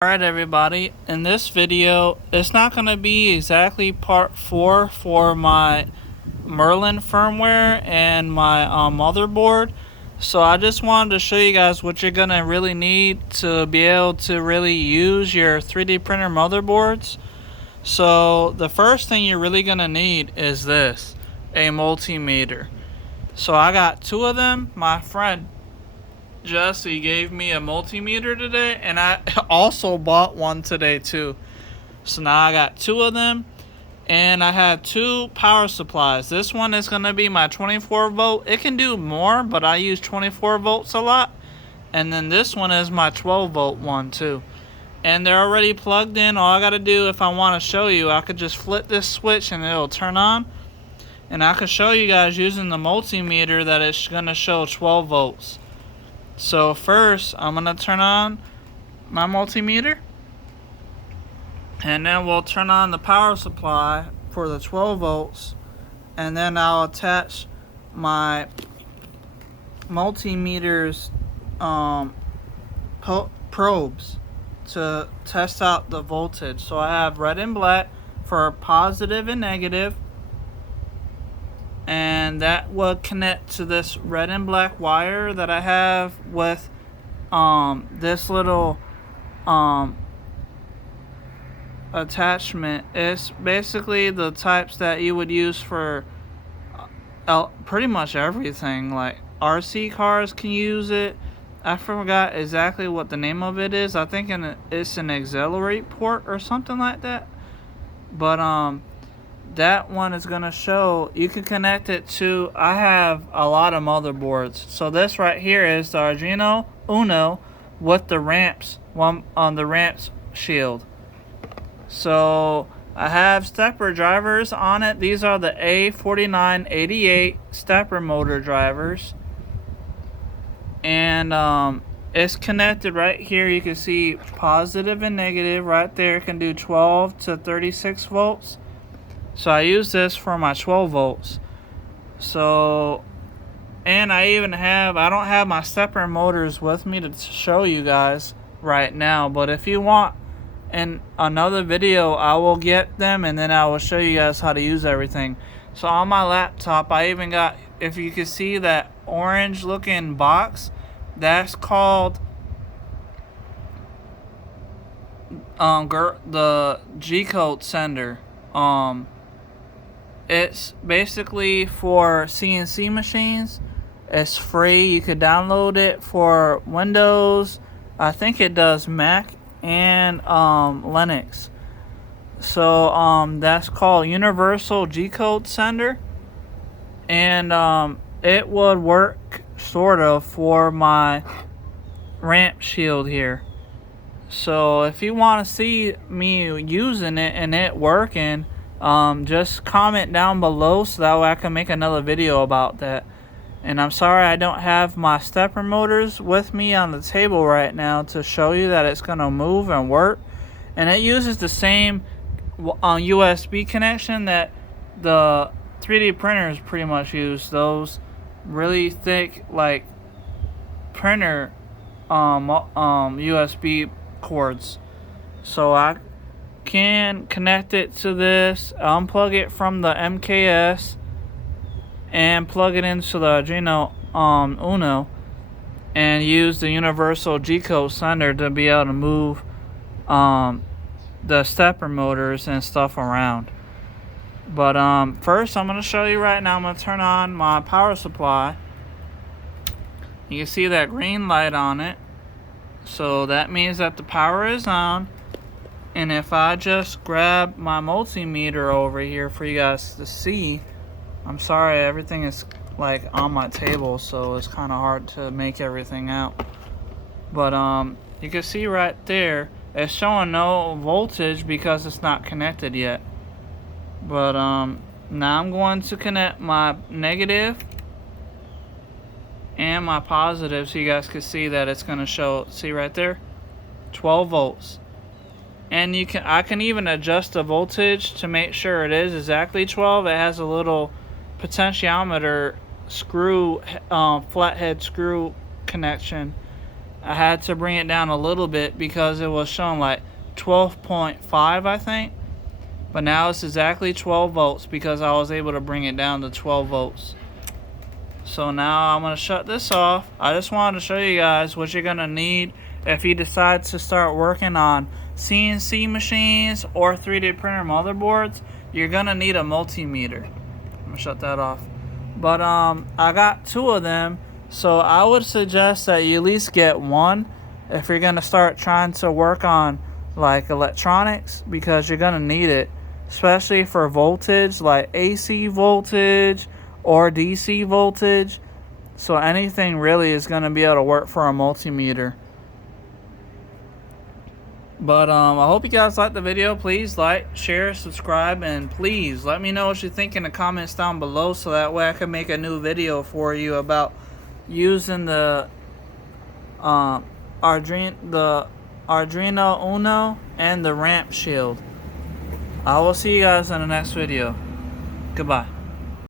Alright everybody, in this video, it's not going to be exactly part 4 for my Merlin firmware and my motherboard. So I just wanted to show you guys what you're going to really need to be able to really use your 3D printer motherboards. So the first thing you're really going to need is this, a multimeter. So I got 2 of them. My friend Jesse gave me a multimeter today, and I also bought one today too. So now I got 2 of them, and I have 2 power supplies. This one is going to be my 24 volt. It can do more, but I use 24 volts a lot. And then this one is my 12 volt one too. And they're already plugged in. All I got to do, if I want to show you, I could just flip this switch and it'll turn on. And I can show you guys using the multimeter that it's going to show 12 volts. So first, I'm going to turn on my multimeter, and then we'll turn on the power supply for the 12 volts, and then I'll attach my multimeter's probes to test out the voltage. So I have red and black for positive and negative, and that will connect to this red and black wire that I have with this little attachment. It's basically the types that you would use for pretty much everything. Like RC cars can use it. I forgot exactly what the name of it is. I think it's an accelerate port or something like that. But that one is going to show you can connect it to, I have a lot of motherboards. So this right here is the Arduino Uno with the ramps, one on the ramps shield. So I have stepper drivers on it. These are the A4988 stepper motor drivers. And it's connected right here. You can see positive and negative right there. It can do 12 to 36 volts. So I use this for my 12 volts. So, and I don't have my stepper motors with me to show you guys right now. But if you want in another video, I will get them, and then I will show you guys how to use everything. So on my laptop, I even got, if you can see that orange looking box, that's called the GCode sender. It's basically for CNC machines. It's free. You could download it for Windows. I think it does Mac and Linux. So that's called Universal GCode Sender, and it would work sort of for my ramp shield here. So if you want to see me using it and it working, just comment down below so that way I can make another video about that. And I'm sorry I don't have my stepper motors with me on the table right now to show you that it's going to move and work. And it uses the same USB connection that the 3D printers pretty much use. Those really thick, like, printer USB cords. So I can connect it to this, unplug it from the MKS, and plug it into the Arduino Uno, and use the Universal GCode sender to be able to move the stepper motors and stuff around. But first, I'm going to show you right now. I'm going to turn on my power supply. You can see that green light on it, so that means that the power is on. And if I just grab my multimeter over here for you guys to see, I'm sorry, everything is like on my table, so it's kind of hard to make everything out. But you can see right there, it's showing no voltage because it's not connected yet. But now I'm going to connect my negative and my positive so you guys can see that it's going to show, see right there, 12 volts. And I can even adjust the voltage to make sure it is exactly 12. It has a little potentiometer screw, flathead screw connection I had to bring it down a little bit because it was showing like 12.5, I think. But now it's exactly 12 volts because I was able to bring it down to 12 volts. So now I'm going to shut this off. I just wanted to show you guys what you're going to need if you decide to start working on CNC machines or 3D printer motherboards. You're going to need a multimeter. I'm going to shut that off. But I got 2 of them. So I would suggest that you at least get one if you're going to start trying to work on like electronics, because you're going to need it, especially for voltage, like AC voltage or DC voltage. So anything really is going to be able to work for a multimeter. But I hope you guys liked the video. Please like, share, subscribe, and please let me know what you think in the comments down below, so that way I can make a new video for you about using the Arduino Uno and the ramp shield. I will see you guys in the next video. Goodbye.